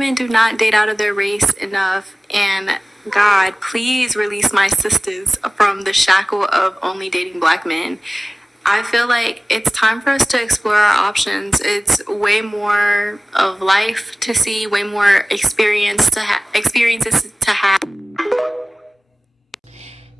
women do not date out of their race enough, and God, please release my sisters from the shackle of only dating black men. I feel like it's time for us to explore our options. It's way more of life to see, way more experiences to have.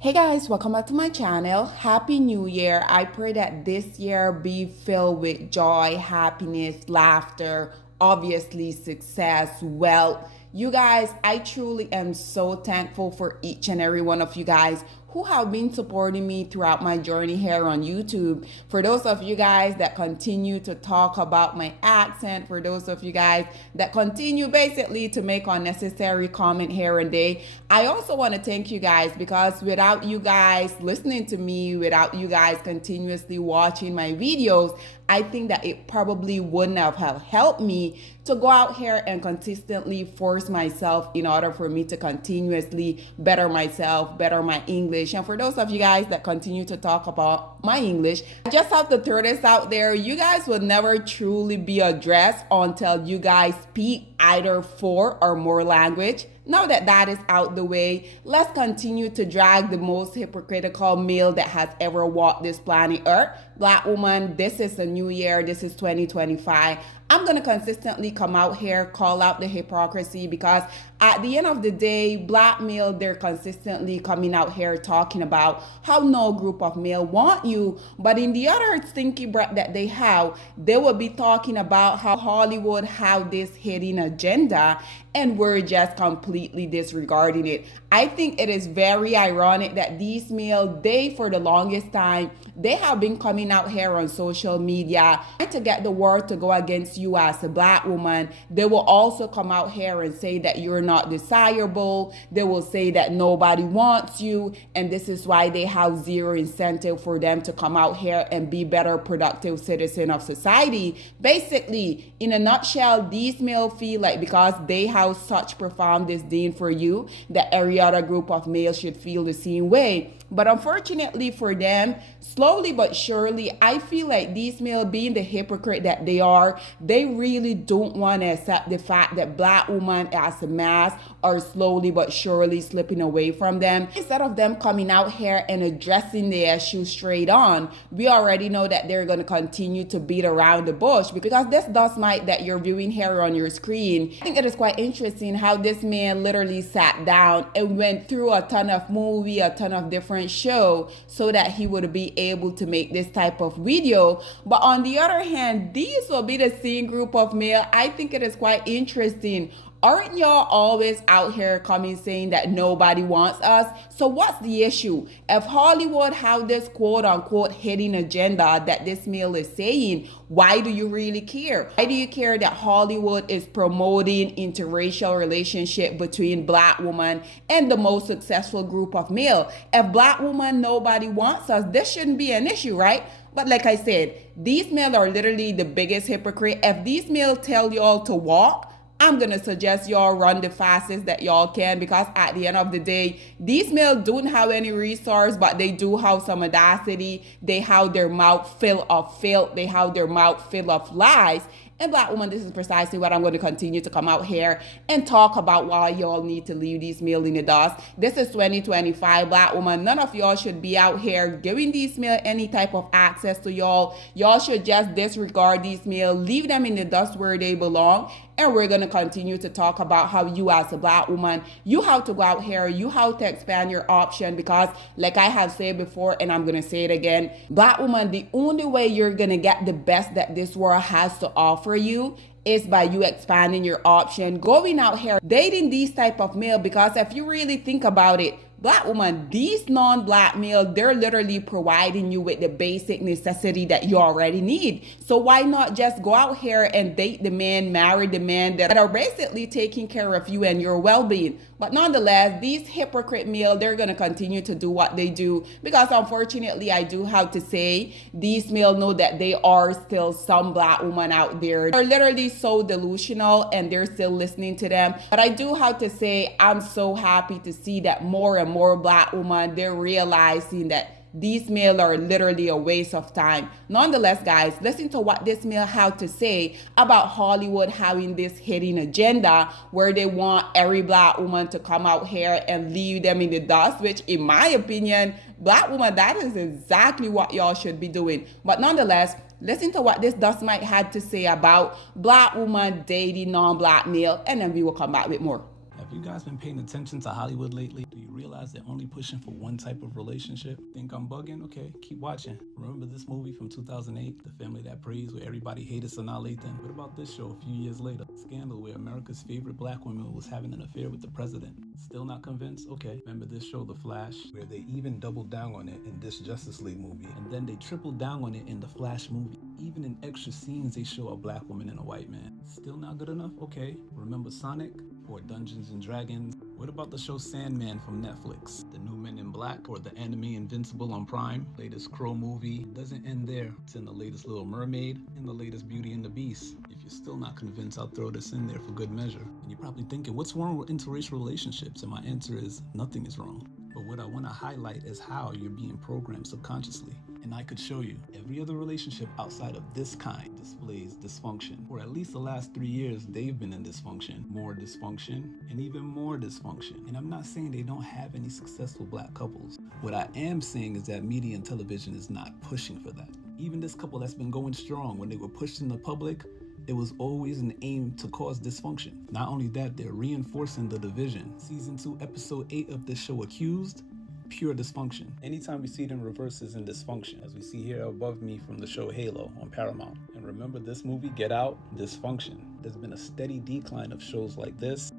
Hey guys, welcome back to my channel. Happy New Year. I pray that this year be filled with joy, happiness, laughter, obviously success, wealth. You guys, I truly am so thankful for each and every one of you guys who have been supporting me throughout my journey here on YouTube. For those of you guys that continue to talk about my accent, for those of you guys that continue basically to make unnecessary comment here and there, I also want to thank you guys, because without you guys listening to me, without you guys continuously watching my videos, I think that it probably wouldn't have helped me to go out here and consistently force myself in order for me to continuously better myself, better my English. And for those of you guys that continue to talk about my English, I just have to throw this out there. You guys will never truly be addressed until you guys speak either 4 or more language. Now that that is out the way, let's continue to drag the most hypocritical male that has ever walked this planet Earth. Black woman, this is a new year. This is 2025. I'm going to consistently come out here, call out the hypocrisy, because at the end of the day, black male, they're consistently coming out here talking about how no group of male want you. But in the other stinky breath that they have, they will be talking about how Hollywood have this hidden agenda, and we're just completely disregarding it. I think it is very ironic that these male, they for the longest time, they have been coming out here on social media to get the word to go against you as a black woman. They will also come out here and say that you're not desirable. They will say that nobody wants you, and this is why they have zero incentive for them to come out here and be better productive citizen of society. Basically, in a nutshell, these male feel like because they have such profound disdain for you, that every other group of males should feel the same way. But unfortunately for them, slowly but surely, I feel like these male, being the hypocrite that they are, they really don't want to accept the fact that black women as a mass are slowly but surely slipping away from them. Instead of them coming out here and addressing the issue straight on, we already know that they're going to continue to beat around the bush, because this dynamite that you're viewing here on your screen, I think it is quite interesting how this man literally sat down and went through a ton of movie, a ton of different show, so that he would be able to make this type of video. But on the other hand, these will be the same group of male. I think it is quite interesting. Aren't y'all always out here coming saying that nobody wants us? So what's the issue? If Hollywood have this quote unquote hidden agenda that this male is saying, why do you really care? Why do you care that Hollywood is promoting interracial relationship between black women and the most successful group of male? If black women nobody wants us, this shouldn't be an issue, right? But like I said, these male are literally the biggest hypocrite. If these male tell y'all to walk, I'm going to suggest y'all run the fastest that y'all can, because at the end of the day, these males don't have any resource, but they do have some audacity. They have their mouth filled of filth. They have their mouth filled of lies. And black woman, this is precisely what I'm going to continue to come out here and talk about, why y'all need to leave these male in the dust. This is 2025, black woman. None of y'all should be out here giving these male any type of access to y'all. Y'all should just disregard these male, leave them in the dust where they belong. And we're going to continue to talk about how you as a black woman, you have to go out here, you have to expand your option, because like I have said before, and I'm going to say it again, black woman, the only way you're going to get the best that this world has to offer you is by you expanding your option, going out here, dating these type of male. Because if you really think about it, black woman, these non-black male, they're literally providing you with the basic necessity that you already need. So why not just go out here and date the man, marry the man that are basically taking care of you and your well-being? But nonetheless, these hypocrite male, they're going to continue to do what they do, because unfortunately, I do have to say, these male know that they are still some black women out there. They're literally so delusional, and they're still listening to them. But I do have to say, I'm so happy to see that more and more black women, they're realizing that these male are literally a waste of time. Nonetheless, guys, listen to what this male had to say about Hollywood having this hidden agenda where they want every black woman to come out here and leave them in the dust, which in my opinion, black woman, that is exactly what y'all should be doing. But nonetheless, listen to what this dust mite had to say about black woman dating non-black male, and then we will come back with more. Have you guys been paying attention to Hollywood lately? Do you realize they're only pushing for one type of relationship? Think I'm bugging? Okay, keep watching. Remember this movie from 2008, The Family That Prays, where everybody hated Sanaa Lathan? What about this show a few years later? Scandal, where America's favorite black woman was having an affair with the president. Still not convinced? Okay. Remember this show, The Flash, where they even doubled down on it in this Justice League movie, and then they tripled down on it in the Flash movie. Even in extra scenes, they show a black woman and a white man. Still not good enough? Okay. Remember Sonic? Or Dungeons and Dragons? What about the show Sandman from Netflix? The new Men in Black, or the anime Invincible on Prime? Latest Crow movie? Doesn't end there. It's in the latest Little Mermaid and the latest Beauty and the Beast. If you're still not convinced, I'll throw this in there for good measure. And you're probably thinking, what's wrong with interracial relationships? And my answer is, nothing is wrong. But what I want to highlight is how you're being programmed subconsciously. And I could show you every other relationship outside of this kind displays dysfunction. For at least the last 3 years, they've been in dysfunction, more dysfunction, and even more dysfunction. And I'm not saying they don't have any successful black couples. What I am saying is that media and television is not pushing for that. Even this couple that's been going strong, when they were pushed in the public, it was always an aim to cause dysfunction. Not only that, they're reinforcing the division. Season 2, episode 8 of this show, Accused, pure dysfunction. Anytime we see them reverses in dysfunction, as we see here above me from the show Halo on Paramount. And remember this movie, Get Out, dysfunction. There's been a steady decline of shows like this,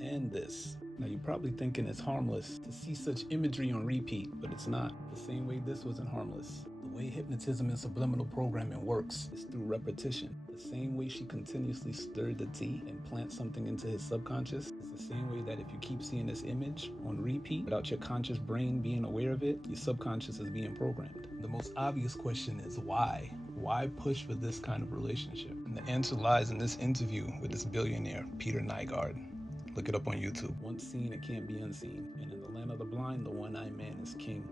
and this. Now you're probably thinking it's harmless to see such imagery on repeat, but it's not. The same way this wasn't harmless. The way hypnotism and subliminal programming works is through repetition. The same way she continuously stirred the tea and plants something into his subconscious is the same way that if you keep seeing this image on repeat without your conscious brain being aware of it, your subconscious is being programmed. The most obvious question is why? Why push for this kind of relationship? And the answer lies in this interview with this billionaire, Peter Nygaard. Look it up on YouTube. Once seen, it can't be unseen. And in the land of the blind, the one-eyed man is king.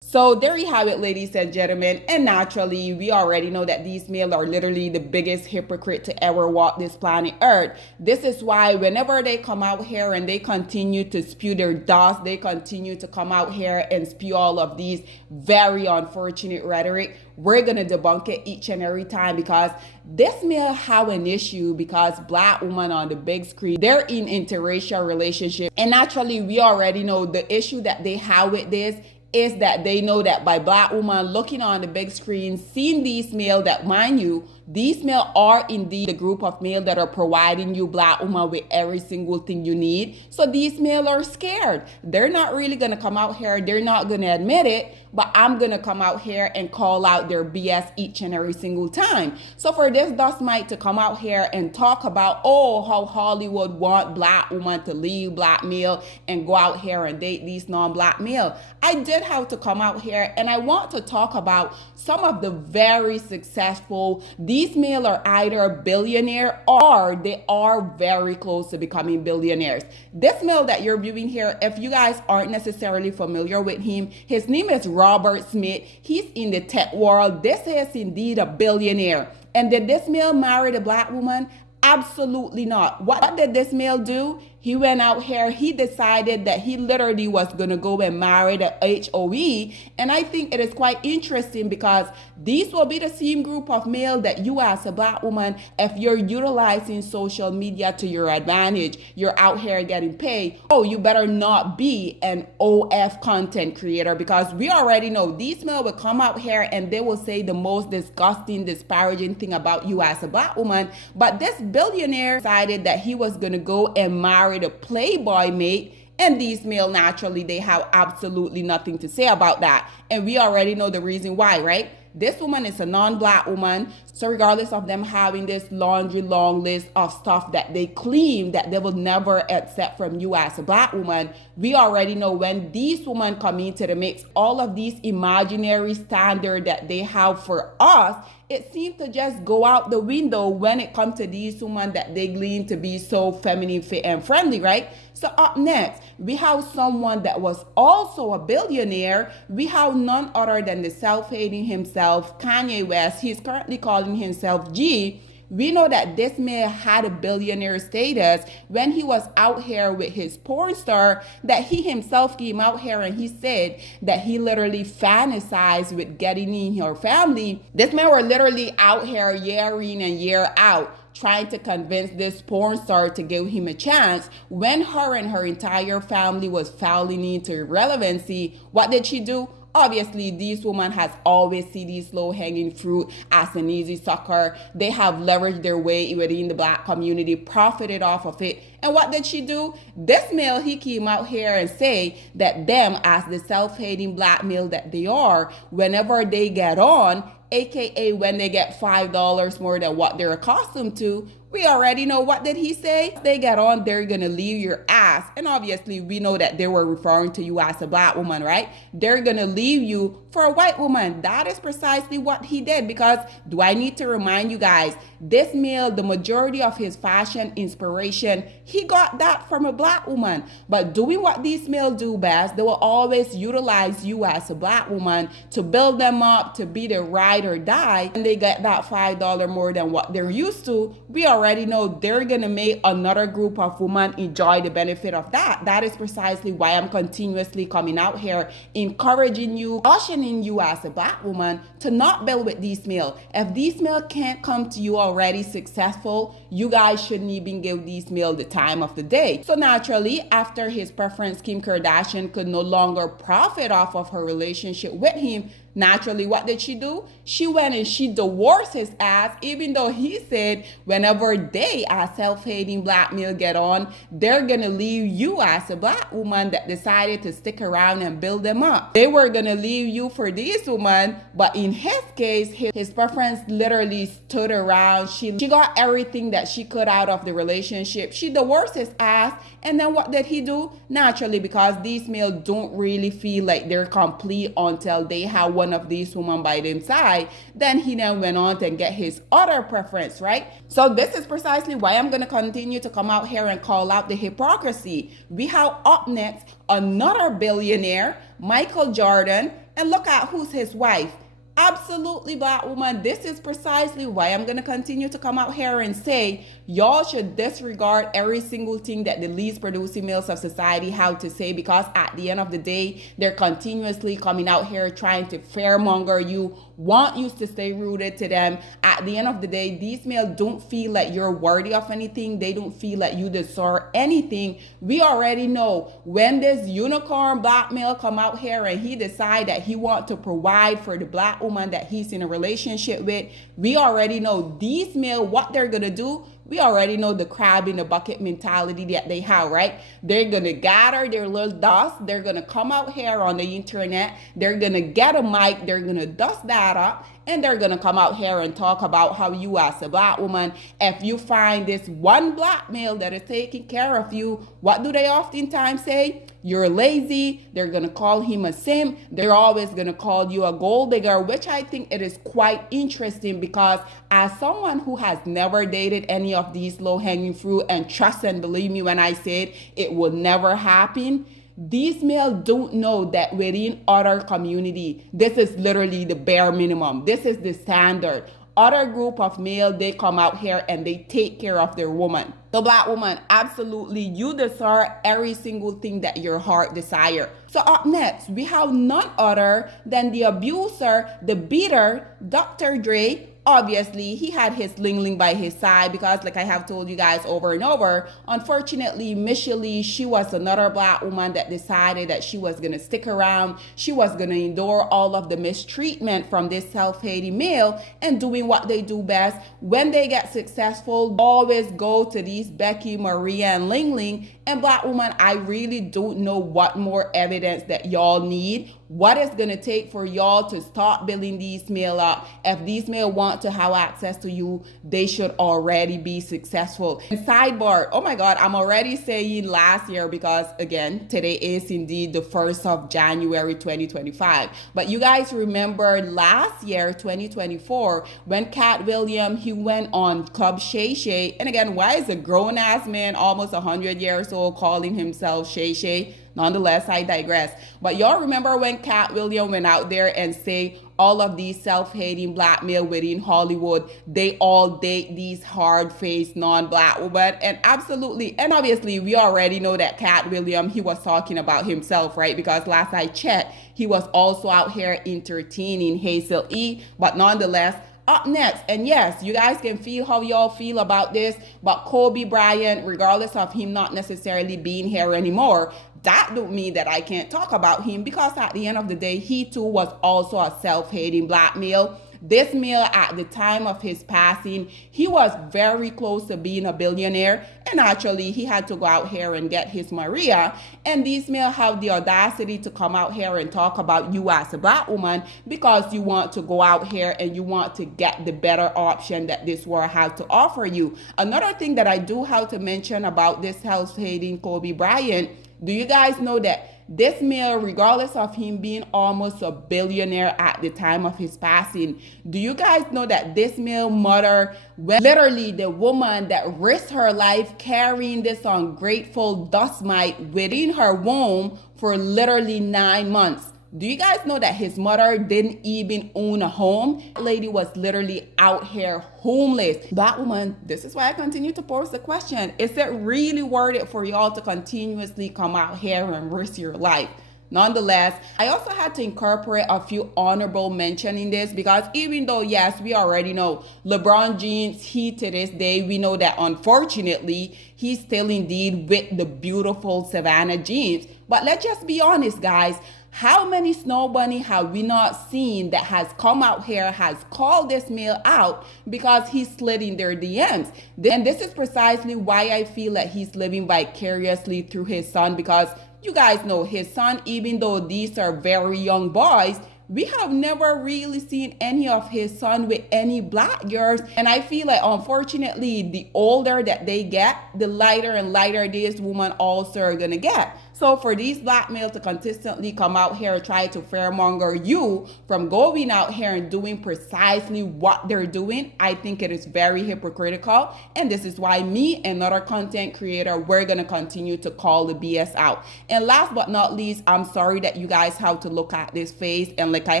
So there you have it, ladies and gentlemen. And naturally, we already know that these males are literally the biggest hypocrite to ever walk this planet Earth. This is why whenever they come out here and they continue to spew their dust, they continue to come out here and spew all of these very unfortunate rhetoric, we're going to debunk it each and every time, because this male have an issue because black women on the big screen, they're in interracial relationship. And naturally, we already know the issue that they have with this is that they know that by black women looking on the big screen, seeing these male that, mind you, these male are indeed the group of male that are providing you black woman with every single thing you need. So these male are scared. They're not really going to come out here. They're not going to admit it, but I'm going to come out here and call out their BS each and every single time. So for this dust mite to come out here and talk about, oh, how Hollywood want black woman to leave black male and go out here and date these non-black male, I did have to come out here and I want to talk about some of the very successful, these male are either a billionaire or they are very close to becoming billionaires. This male that you're viewing here, if you guys aren't necessarily familiar with him, his name is Robert Smith. He's in the tech world. This is indeed a billionaire. And did this male marry the black woman? Absolutely not. What did this male do? He went out here, he decided that he literally was going to go and marry the HOE. And I think it is quite interesting because these will be the same group of male that you as a black woman, if you're utilizing social media to your advantage, you're out here getting paid, oh, you better not be an OF content creator, because we already know these male will come out here and they will say the most disgusting, disparaging thing about you as a black woman. But this billionaire decided that he was going to go and marry the playboy mate, and these male naturally they have absolutely nothing to say about that, and we already know the reason why, right? This woman is a non-black woman, so regardless of them having this laundry long list of stuff that they claim that they will never accept from you as a black woman, we already know when these women come into the mix, all of these imaginary standards that they have for us it seems to just go out the window when it comes to these women that they glean to be so feminine, fit, and friendly, right? So up next, we have someone that was also a billionaire. We have none other than the self-hating himself, Kanye West. He's currently calling himself G. We know that this man had a billionaire status when he was out here with his porn star, that he himself came out here and he said that he literally fantasized with getting in her family. This man were literally out here year in and year out trying to convince this porn star to give him a chance. When her and her entire family was falling into irrelevancy, what did she do? Obviously, these women has always seen these low-hanging fruit as an easy sucker. They have leveraged their way within the black community, profited off of it. And what did she do? This male, he came out here and say that them, as the self-hating black male that they are, whenever they get on, aka when they get $5 more than what they're accustomed to, we already know, what did he say? They get on, they're gonna leave your ass. And obviously we know that they were referring to you as a black woman, right? They're gonna leave you for a white woman. That is precisely what he did. Because do I need to remind you guys, this male, the majority of his fashion inspiration, he got that from a black woman. But doing what these males do best, they will always utilize you as a black woman to build them up, to be the ride or die. And they get that $5 more than what they're used to. We already know they're gonna make another group of women enjoy the benefit of that. That is precisely why I'm continuously coming out here, encouraging you, cautioning you as a black woman to not build with these male. If these male can't come to you already successful, you guys shouldn't even give these male the time of the day. So naturally, after his preference, Kim Kardashian could no longer profit off of her relationship with him. Naturally, what did she do? She went and she divorced his ass, even though he said whenever they, as self-hating black male, get on, they're gonna leave you as a black woman that decided to stick around and build them up. They were gonna leave you for this woman, but in his case, his preference literally stood around. She got everything that she could out of the relationship. She divorced his ass, and then what did he do? Naturally, because these males don't really feel like they're complete until they have one of these women by their side, then he then went on to get his other preference, right? So this is precisely why I'm going to continue to come out here and call out the hypocrisy. We have up next another billionaire, Michael Jordan, and look at who's his wife. Absolutely black woman. This is precisely why I'm going to continue to come out here and say y'all should disregard every single thing that the least producing males of society have to say, because at the end of the day, they're continuously coming out here trying to fairmonger you, want you to stay rooted to them. At the end of the day, these males don't feel like you're worthy of anything. They don't feel like you deserve anything. We already know when this unicorn black male come out here and he decide that he want to provide for the black woman that he's in a relationship with, we already know these male, what they're gonna do. We already know the crab in the bucket mentality that they have, right? They're gonna gather their little dust. They're gonna come out here on the internet. They're gonna get a mic. They're gonna dust that up. And they're gonna come out here and talk about how you, as a black woman, if you find this one black male that is taking care of you, what do they oftentimes say? You're lazy. They're gonna call him a simp. They're always gonna call you a gold digger, which I think it is quite interesting, because as someone who has never dated any of these low-hanging fruit, and trust and believe me when I said it will never happen, these males don't know that within other community, this is literally the bare minimum. This is the standard. Other group of male, they come out here and they take care of their woman. So black woman, absolutely, you deserve every single thing that your heart desire. So up next, we have none other than the abuser, the beater, Dr. Dre. Obviously, he had his ling-ling by his side because, like I have told you guys over and over, unfortunately, Michelle, she was another black woman that decided that she was going to stick around. She was going to endure all of the mistreatment from this self-hating male and doing what they do best. When they get successful, always go to these Becky, Maria, and Ling-Ling. And black woman, I really don't know what more evidence that y'all need. what it's going to take for y'all to start building these male up. If these male want to have access to you, they should already be successful. And sidebar, oh my God, I'm already saying last year because again, today is indeed the 1st of January 2025. But you guys remember last year, 2024, when Cat Williams, he went on Club Shay Shay. And again, why is a grown ass man almost 100 years old calling himself Shay Shay? Nonetheless, I digress. But y'all remember when Cat Williams went out there and say all of these self-hating black male within Hollywood, they all date these hard-faced non-black women? And absolutely, and obviously, we already know that Cat Williams, he was talking about himself, right? Because last I checked, he was also out here entertaining Hazel E. But nonetheless, up next, and yes, you guys can feel how y'all feel about this, but Kobe Bryant, regardless of him not necessarily being here anymore, that don't mean that I can't talk about him, because at the end of the day, he too was also a self-hating black male. This male, at the time of his passing, he was very close to being a billionaire, and actually he had to go out here and get his Maria. And these male have the audacity to come out here and talk about you as a black woman because you want to go out here and you want to get the better option that this world has to offer you. Another thing that I do have to mention about this self-hating Kobe Bryant, do you guys know that this male, regardless of him being almost a billionaire at the time of his passing, do you guys know that this male mother, literally the woman that risked her life carrying this ungrateful dust mite within her womb for literally 9 months? Do you guys know that his mother didn't even own a home? That lady was literally out here homeless. Black woman, this is why I continue to pose the question. Is it really worth it for y'all to continuously come out here and risk your life? Nonetheless, I also had to incorporate a few honorable mention in this, because even though, yes, we already know LeBron James, he to this day, we know that unfortunately, he's still indeed with the beautiful Savannah James. But let's just be honest, guys. How many snow bunny have we not seen that has come out here, has called this male out because he's slid in their DMs? And this is precisely why I feel that he's living vicariously through his son, because you guys know his son, even though these are very young boys, we have never really seen any of his son with any black girls. And I feel like, unfortunately, the older that they get, the lighter and lighter these women also are gonna get. So for these black males to consistently come out here and try to fearmonger you from going out here and doing precisely what they're doing, I think it is very hypocritical. And this is why me and other content creator, we're going to continue to call the BS out. And last but not least, I'm sorry that you guys have to look at this face. And like I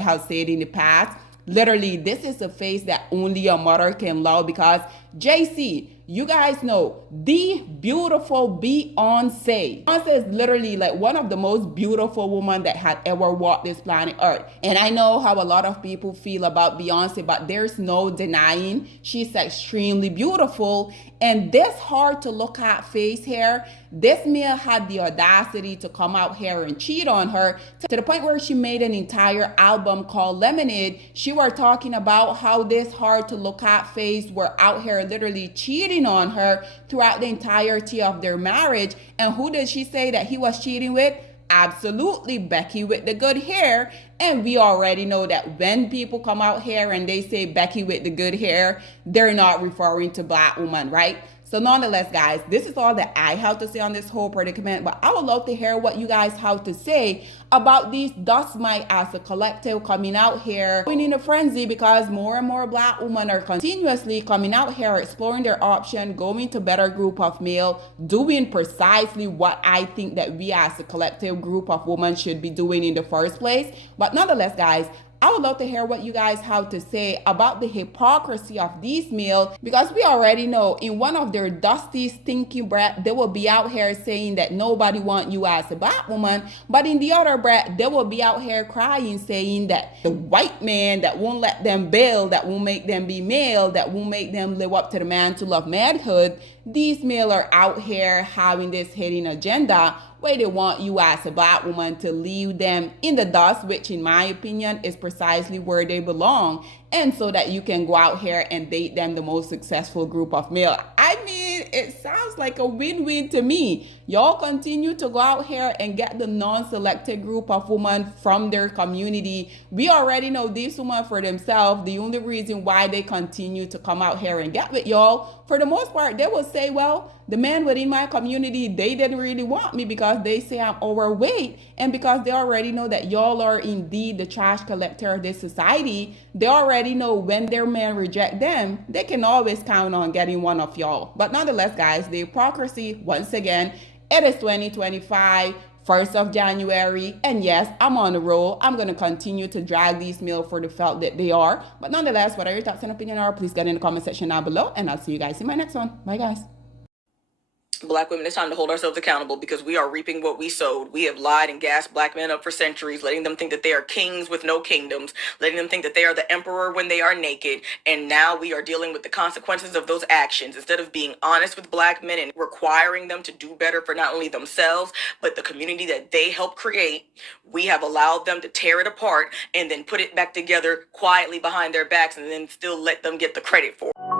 have said in the past, literally, this is a face that only a mother can love, because JC, you guys know the beautiful Beyonce. Beyonce is literally like one of the most beautiful women that had ever walked this planet Earth. And I know how a lot of people feel about Beyonce, but there's no denying she's extremely beautiful. And this hard to look at face here, this male had the audacity to come out here and cheat on her to the point where she made an entire album called Lemonade. She were talking about how this hard to look at face were out here literally cheating on her throughout the entirety of their marriage. And who did she say that he was cheating with? Absolutely, Becky with the good hair. And we already know that when people come out here and they say Becky with the good hair, they're not referring to black woman, right? So nonetheless, guys, this is all that I have to say on this whole predicament, but I would love to hear what you guys have to say about these dust mite as a collective coming out here, going in a frenzy, because more and more black women are continuously coming out here, exploring their option, going to better group of male, doing precisely what I think that we as a collective group of women should be doing in the first place. But nonetheless, guys, I would love to hear what you guys have to say about the hypocrisy of these males, because we already know in one of their dusty, stinky breath, they will be out here saying that nobody want you as a black woman. But in the other breath, they will be out here crying, saying that the white man that won't let them build, that won't make them be male, that won't make them live up to the mantle of manhood. These males are out here having this hidden agenda where they want you as a black woman to leave them in the dust, which in my opinion is precisely where they belong, and so that you can go out here and date them, the most successful group of male. I mean, It sounds like a win-win to me. Y'all continue to go out here and get the non-selected group of women from their community. We already know these women for themselves. The only reason why they continue to come out here and get with y'all, for the most part, they will say, well, the men within my community, they didn't really want me because they say I'm overweight, and because they already know that y'all are indeed the trash collector of this society. They already know when their men reject them, they can always count on getting one of y'all. But nonetheless, guys, the hypocrisy, once again, it is 2025, 1st of January, and yes, I'm on the roll. I'm going to continue to drag these males for the felt that they are. But nonetheless, whatever your thoughts and opinion are, please get in the comment section down below, and I'll see you guys in my next one. Bye, guys. Black women, it's time to hold ourselves accountable because we are reaping what we sowed. We have lied and gassed black men up for centuries, letting them think that they are kings with no kingdoms, letting them think that they are the emperor when they are naked. And now we are dealing with the consequences of those actions. Instead of being honest with black men and requiring them to do better for not only themselves, but the community that they helped create, we have allowed them to tear it apart and then put it back together quietly behind their backs and then still let them get the credit for it.